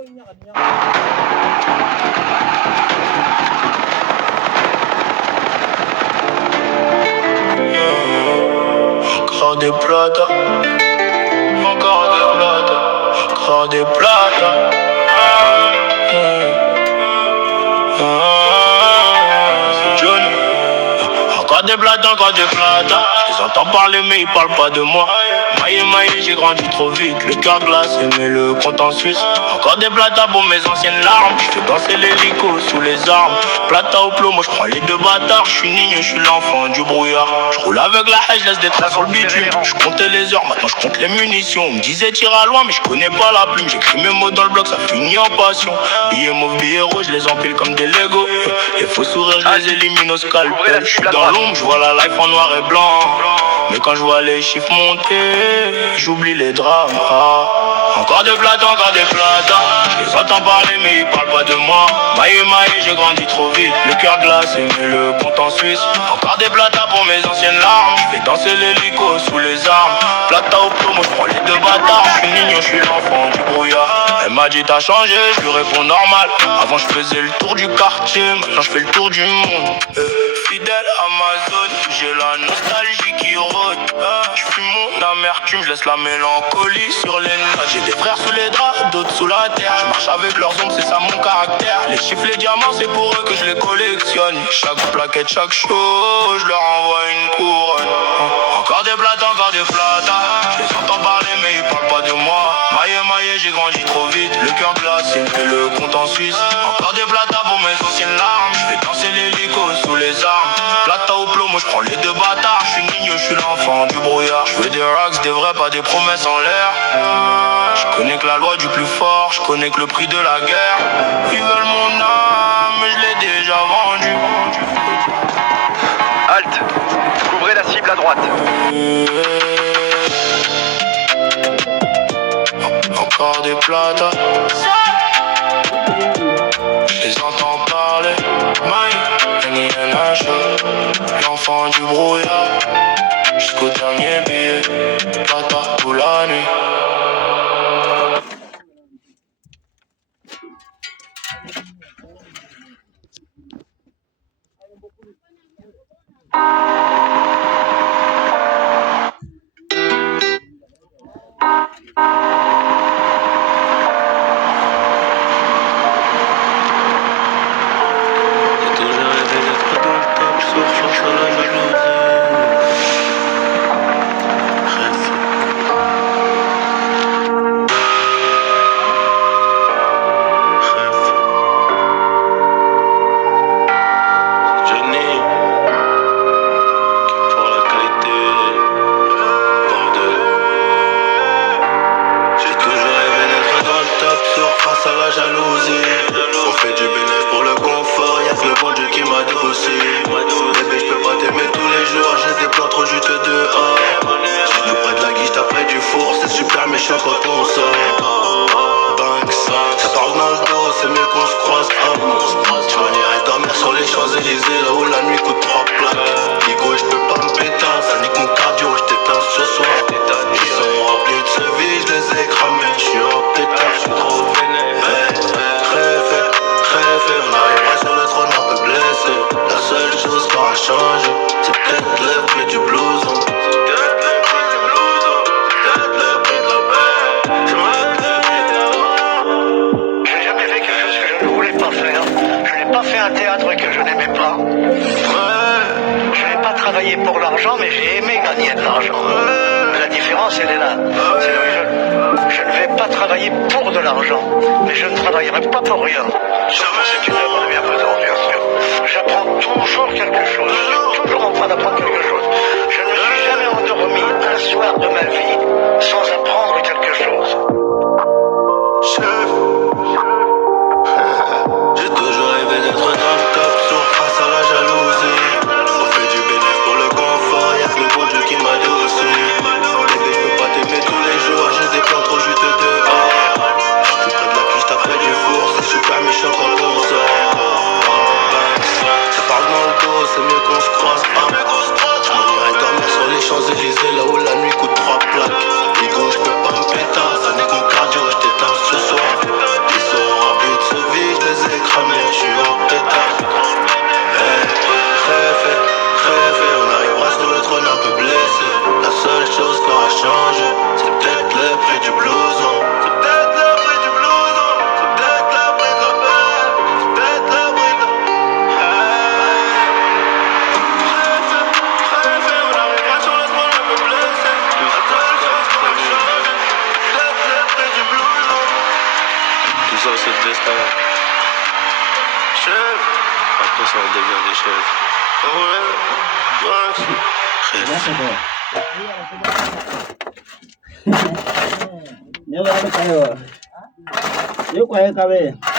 Encore des plata, encore des plata, encore des plata. C'est John. Encore des plata, encore des plata. Je les entends parler mais ils parlent pas de moi. Maillé, j'ai grandi trop vite. Le cœur glacé mais le compte en Suisse. Encore des plata pour mes anciennes larmes. Je fais danser l'hélico sous les armes. Plata au plomo, je prends les deux bâtards. Je suis nigne, je suis l'enfant du brouillard. Je roule avec la hache, je laisse des traces sur le bitume. Je comptais les heures, maintenant je compte les munitions. On me disait tire à loin mais je connais pas la plume. J'écris mes mots dans le bloc, ça finit en passion. Billets mauve, billets rouges, je les empile comme des Lego. Les faux sourires, je les élimine au scalpel. Je suis dans l'ombre, je vois la life en noir et blanc. Mais quand je vois les chiffres monter, j'oublie les drames. Encore des plata, encore des plata. Je les entends parler mais ils parlent pas de moi. Maillé, j'ai grandi trop vite. Le cœur glacé mais le compte en Suisse. Encore des plata pour mes anciennes larmes. Je fais danser l'hélico sous les armes. Plata au plomo, je prends les deux bâtards. Je suis mignon, je suis l'enfant du brouillard. Elle m'a dit t'as changé, je lui réponds normal. Avant je faisais le tour du quartier, maintenant je fais le tour du monde. Fidèle à ma zone, j'ai la nostalgie qui rôde. Je fume mon amertume, je laisse la mélancolie sur les notes. J'ai des frères sous les draps, d'autres sous la terre. Je marche avec leurs ombres, c'est ça mon caractère. Les chiffres, les diamants, c'est pour eux que je les collectionne. Chaque plaquette, chaque show, je leur envoie une couronne. Encore des plata, encore des plata. Je les entends parler mais ils parlent pas de moi. Maillé, j'ai grandi trop vite. Le cœur glacé, mais le compte en Suisse. Encore des plata pour mes anciennes larmes. Je fais danser l'hélico sous les armes. Plata au plomo, je prends les deux bâtards. Je suis nigne, je suis l'enfant du brouillard. Je veux des racks, des vrais, pas des promesses en l'air. Je connais que la loi du plus fort, je connais que le prix de la guerre. Ils veulent mon âme, mais je l'ai déjà vendu. Halte, couvrez la cible à droite. Encore des plata. Je les entends parler. L'enfant du brouillard. Jusqu'au dernier billet. Plata pour la nuit. Face à la jalousie, on fait du bénéfice pour le confort, y'a que le bon Dieu qui m'adoucit. Bébé, j'peux pas t'aimer tous les jours, j'ai des plans trop juste dehors. J'suis tout près de la guiche, t'as du four, c'est super méchant quand on sort. Banks, ça parle dans le dos, c'est mieux qu'on se croise. Tu m'en irais dormir sur les Champs-Élysées, là où la nuit coûte 3 plaques. Digo, j'peux pas me péter, ça nique mon cardio, j't'éteins ce soir. Ils sont remplis de ce vide, j'les ai cramés, j'suis en pétard, j'suis trop vénère. Rêver, on arrivera sur le trône un peu blessé. La seule chose qui aura changé, c'est peut-être le prix du blouson. J'ai jamais fait quelque chose que je ne voulais pas faire. Je n'ai pas fait un théâtre que je n'aimais pas. Je n'ai pas travaillé pour l'argent, mais j'ai aimé gagner de l'argent. La différence, elle est là. C'est là où je ne vais pas travailler pour de l'argent, mais je ne travaillerai pas pour rien. C'est une œuvre de bienfaisance, bien sûr. J'apprends toujours quelque chose. Je suis toujours en train d'apprendre quelque chose. Je ne me suis jamais endormi un soir de ma vie sans apprendre quelque chose. J'ai toujours rêvé d'être dans le top, sur face à la jalousie. On fait du bénéfice pour le confort, y'a que le bon Dieu qui m'adoucit. Bébé, j'peux pas t'aimer tous les jours, j'ai des plans trop juste dehors. J'suis tout près de la quiche, t'as près du four, c'est super méchant quand on sort. Ça parle dans le dos, c'est mieux qu'on se croise. Je m'en irais dormir sur les Champs-Élysées, là où la nuit coûte 3 plaques. Digo, destin. Chef. Après ça, on devient des chefs. Ouais. Ne ba ka yo. Yo kwa ka be.